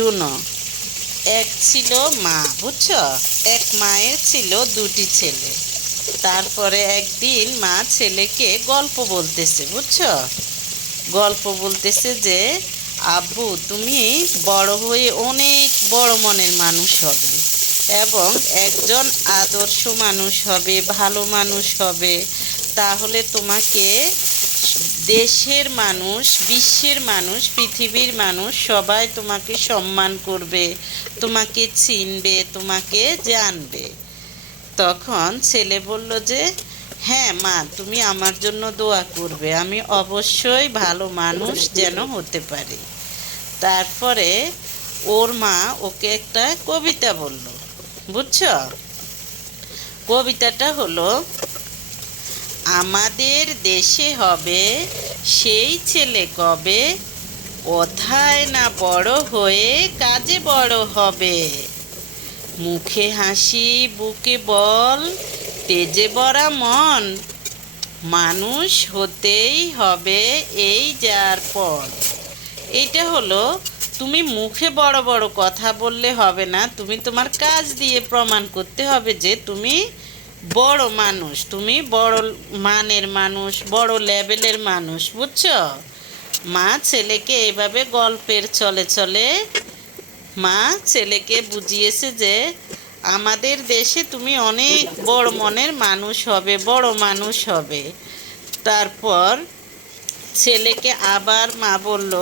শুনো, এক ছিল মা, বুঝছো? এক মায়ের ছিল দুটি ছেলে। তারপরে একদিন মা ছেলেকে গল্প বলতেছে, বুঝছো? গল্প বলতেছে যে, আব্বু তুমি বড় হয়ে অনেক বড় মনের মানুষ হবে এবং একজন আদর্শ মানুষ হবে, ভালো মানুষ হবে। তাহলে তোমাকে দেশের মানুষ, বিশ্বের মানুষ, পৃথিবীর মানুষ সবাই তোমাকে সম্মান করবে, তোমাকে চিনবে, তোমাকে জানবে। তখন ছেলে বলল যে, হ্যাঁ মা, তুমি আমার জন্য দোয়া করবে, আমি অবশ্যই ভালো মানুষ যেন হতে পারি। তারপরে ওর মা ওকে একটা কবিতা বলল, বুঝছো? কবিতাটা হলো, আমাদের দেশে হবে সেই ছেলে কবে, কথায় না বড় হয়ে কাজে বড় হবে, মুখে হাসি বুকে বল, তেজে ভরা মন, মানুষ হতেই হবে এই যার পর। এইটা হলো, তুমি মুখে বড় বড় কথা বললে হবে না, তুমি তোমার কাজ দিয়ে প্রমাণ করতে হবে যে তুমি বড় মানুষ, তুমি বড় মানের মানুষ, বড় লেভেলের মানুষ, বুঝছো? মা ছেলেকে এভাবে গল্পের চলে চলে মা ছেলেকে বুঝিয়েছে যে আমাদের দেশে তুমি অনেক বড় মনের মানুষ হবে, বড় মানুষ হবে। তারপর ছেলেকে আবার মা বলল,